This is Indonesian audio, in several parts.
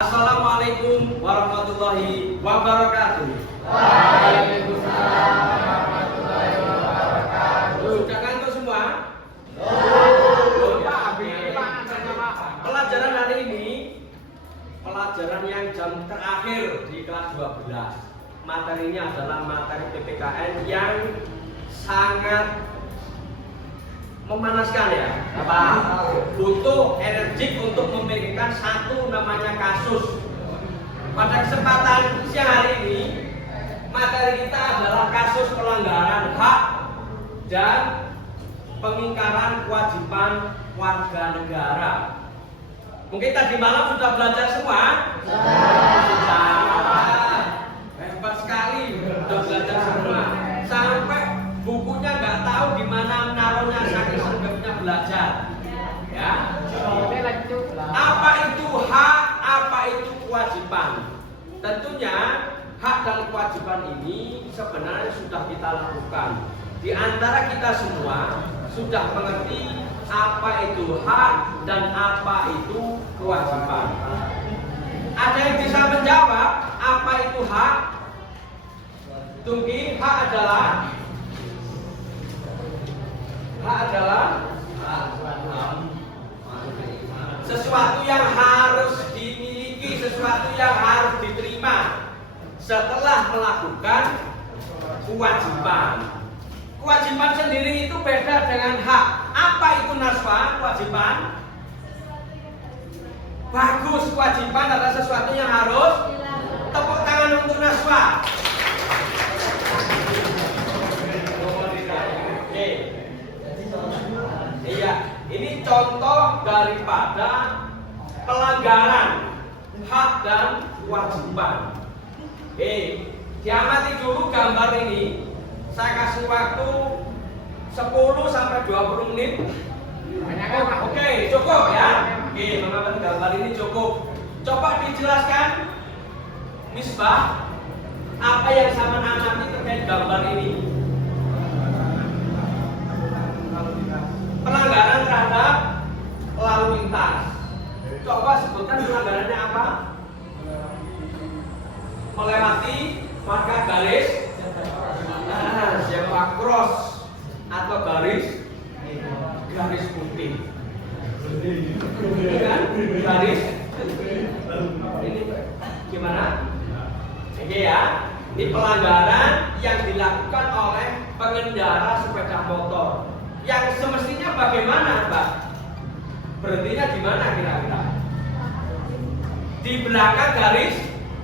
Assalamualaikum warahmatullahi wabarakatuh. Waalaikumsalam warahmatullahi wabarakatuh. Sudah ngantuk semua? Pelajaran hari ini pelajaran yang jam terakhir di kelas 12. Materinya adalah materi PPKN yang sangat memanaskan ya. Butuh energi untuk memikirkan satu namanya kasus. Pada kesempatan siang hari ini materi kita adalah kasus pelanggaran hak dan pengingkaran kewajiban warga negara. Mungkin tadi malam sudah belajar semua? Sudah. Hebat sekali, sudah belajar semua. Sampai bukunya nggak tahu di mana menaruhnya, saking senggatnya belajar. Ya. Apa itu hak, apa itu kewajiban? Tentunya hak dan kewajiban ini sebenarnya sudah kita lakukan. Di antara kita semua sudah mengerti apa itu hak dan apa itu kewajiban. Ada yang bisa menjawab apa itu hak? Tunggi, hak adalah sesuatu yang harus dimiliki, sesuatu yang harus diterima setelah melakukan kewajiban. Kewajiban sendiri itu beda dengan hak. Apa itu naswa? Kewajiban. Bagus, kewajiban adalah sesuatu yang harus. Tepuk tangan untuk naswa. Iya, ini contoh daripada pelanggaran hak dan kewajiban. Diamati dulu gambar ini. Saya kasih waktu 10 sampai 20 menit. Oke, cukup ya. Mengamati gambar ini cukup. Coba dijelaskan, Misbah, apa yang sama amati terkait gambar ini. Pelanggaran terhadap lalu lintas. Coba sebutkan pelanggarannya apa? Melewati marka garis, zebra cross atau garis putih. Kan? Garis ini gimana? Oke ya. Ini pelanggaran yang dilakukan oleh pengendara sepeda motor. Yang semestinya bagaimana, Mbak? Berhentinya di mana kira-kira? Di belakang garis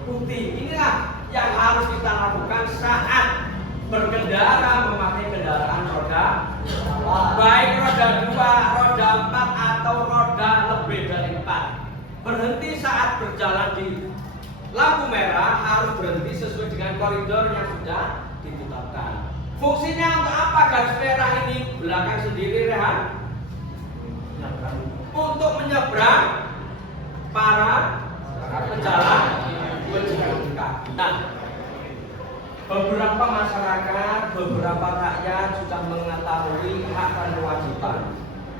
putih. Inilah yang harus kita lakukan saat berkendara memakai kendaraan roda, baik roda 2, roda 4 atau roda lebih dari 4. Berhenti saat berjalan di lampu merah harus berhenti sesuai dengan koridor yang sudah ditetapkan. Fungsinya untuk apa garis merah ini? Belakang sendiri, Rehan? Untuk menyeberang para pejalan kaki. Nah, beberapa masyarakat, beberapa rakyat sudah mengetahui hak dan kewajiban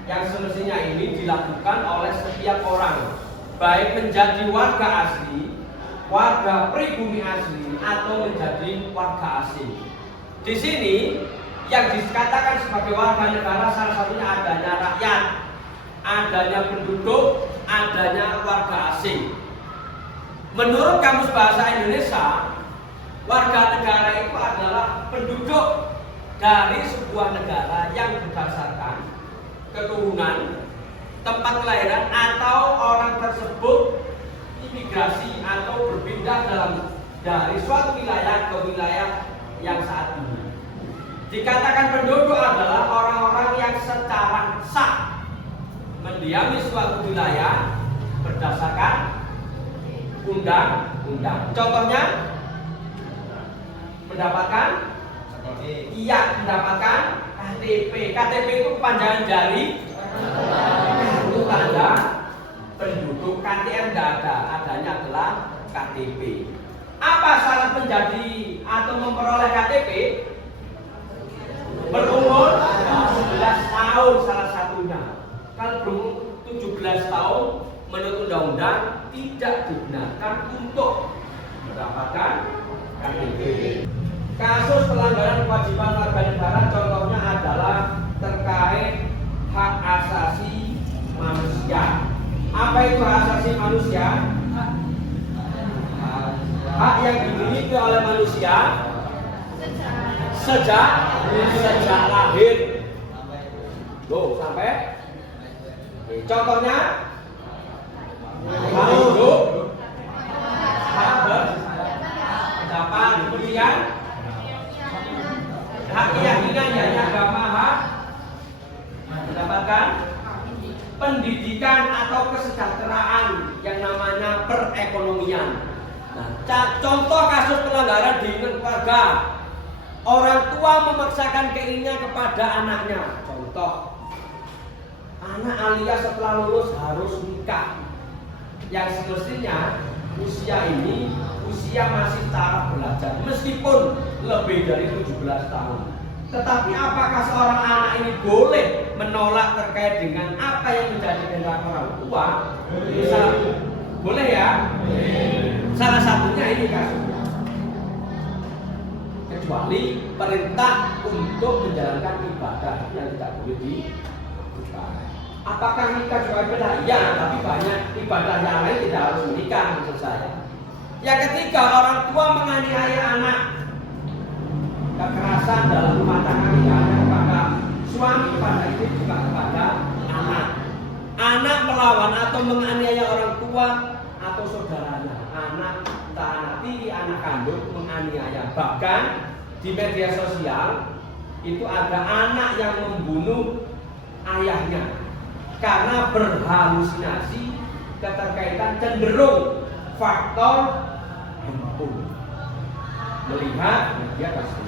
yang semestinya ini dilakukan oleh setiap orang, baik menjadi warga asli, warga pribumi asli, atau menjadi warga asing. Di sini yang dikatakan sebagai warga negara salah satunya adanya rakyat, adanya penduduk, adanya warga asing. Menurut Kamus Bahasa Indonesia, warga negara itu adalah penduduk dari sebuah negara yang berdasarkan keturunan, tempat kelahiran, atau orang tersebut imigrasi atau berpindah dari suatu wilayah ke wilayah yang saat ini. Dikatakan penduduk adalah orang-orang yang secara sah mendiami suatu wilayah berdasarkan undang-undang. Contohnya mendapatkan mendapatkan KTP. KTP itu kepanjangan dari kartu tanda penduduk. KTM tidak ada, adanya adalah KTP. Apa syarat menjadi atau memperoleh KTP? Berumur 17 tahun salah satunya. Kalau berumur 17 tahun menurut undang-undang tidak dibenarkan untuk mendapatkan KTP. Kasus pelanggaran kewajiban warga negara contohnya adalah terkait hak asasi manusia. Apa itu hak asasi manusia? Hak yang dimiliki oleh manusia sejak lahir. Loh, sampai contohnya hak hidup, hak berpendapat, kemudian hak keyakinan yakni agama, hak mendapatkan pendidikan atau kesejahteraan yang namanya perekonomian. Nah, contoh kasus pelanggaran di keluarga, orang tua memaksakan keinginannya kepada anaknya. Contoh, anak alias setelah lulus harus nikah, yang semestinya usia ini usia masih taraf belajar meskipun lebih dari 17 tahun. Tetapi apakah seorang anak ini boleh menolak terkait dengan apa yang menjadi kehendak orang tua? Boleh ya? Salah satunya ini kasusnya. Kecuali perintah untuk menjalankan ibadah yang tidak boleh dilakukan. Apakah nikah juga ibadah? Ya, tapi banyak ibadah yang lain tidak harus menikah maksud saya. Yang ketiga, orang tua menganiaya anak. Kekerasan dalam rumah tangga tidak hanya kepada suami, pada istri, juga kepada anak. Anak melawan atau menganiaya orang tua atau saudaranya. Anak tak anak tiri, anak kandung menganiaya. Bahkan di media sosial itu ada anak yang membunuh ayahnya karena berhalusinasi keterkaitan cenderung faktor handphone, melihat media sosial.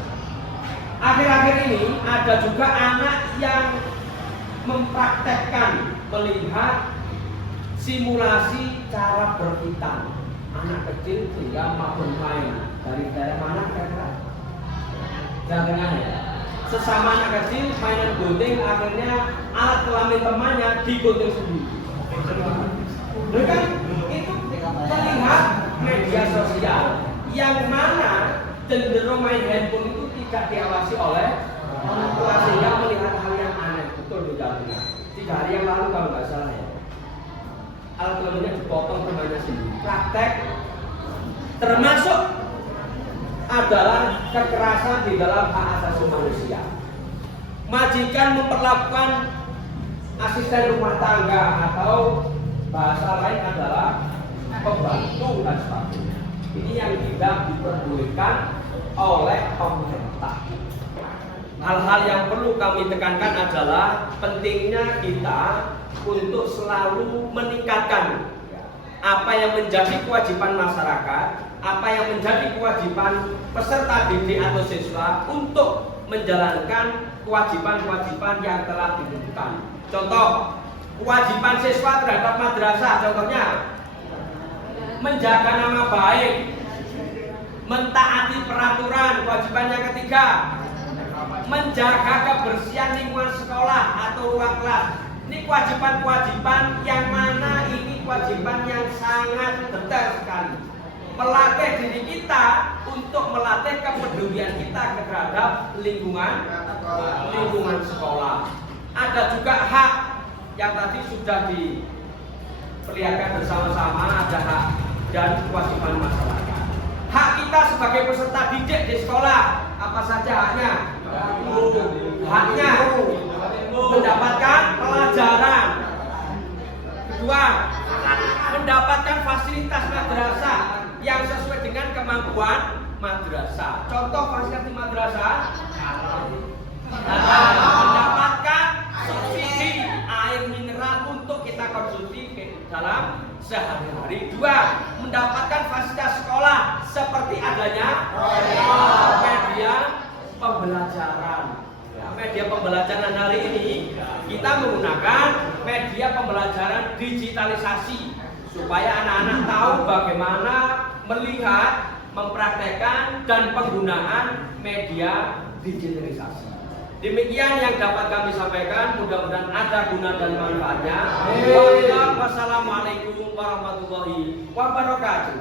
Akhir-akhir ini ada juga anak yang mempraktekkan melihat simulasi cara berhitan anak kecil sehingga maupun main dari daerah mana kira-kira? Jangan ya. Sesama anak kecil mainan gunting, akhirnya alat kelamin temannya digunting sendiri. Bukan itu melihat media sosial yang mana cenderung main handphone itu tidak diawasi oleh orang tua sehingga melihat hal yang aneh. Betul di dalamnya. 3 hari yang lalu kalau nggak salah ya, alat kelaminnya dipotong temannya sendiri. Praktek termasuk adalah kekerasan di dalam hak asasi manusia. Majikan memperlakukan asisten rumah tangga atau bahasa lain adalah pembantu dan sebagainya. Ini yang tidak diperbolehkan oleh pemerintah. Hal-hal yang perlu kami tekankan adalah pentingnya kita untuk selalu meningkatkan apa yang menjadi kewajiban masyarakat, apa yang menjadi kewajiban peserta didik atau siswa untuk menjalankan kewajiban-kewajiban yang telah ditentukan. Contoh, kewajiban siswa terhadap madrasah, contohnya menjaga nama baik, mentaati peraturan. Kewajiban yang ketiga, menjaga kebersihan lingkungan sekolah atau ruang kelas. Ini kewajiban-kewajiban yang mana ini kewajiban yang sangat detail sekali. Melatih diri kita untuk melatih kepedulian kita terhadap lingkungan sekolah. Ada juga hak yang tadi sudah diperlihatkan bersama-sama, ada hak dan kewajiban masyarakat. Hak kita sebagai peserta didik di sekolah, apa saja haknya? Haknya mendapatkan pelajaran. Kedua, mendapatkan fasilitas madrasah yang sesuai dengan kemampuan madrasah. Contoh fasilitas di madrasah, mendapatkan subsidi air mineral untuk kita konsumsi dalam sehari-hari. Dua, mendapatkan fasilitas sekolah seperti adanya media pembelajaran. Media pembelajaran hari ini kita menggunakan media pembelajaran digitalisasi supaya anak-anak tahu bagaimana melihat, mempraktekkan dan penggunaan media digitalisasi. Demikian yang dapat kami sampaikan, mudah-mudahan ada guna dan manfaatnya. Amin. Wassalamualaikum warahmatullahi wabarakatuh.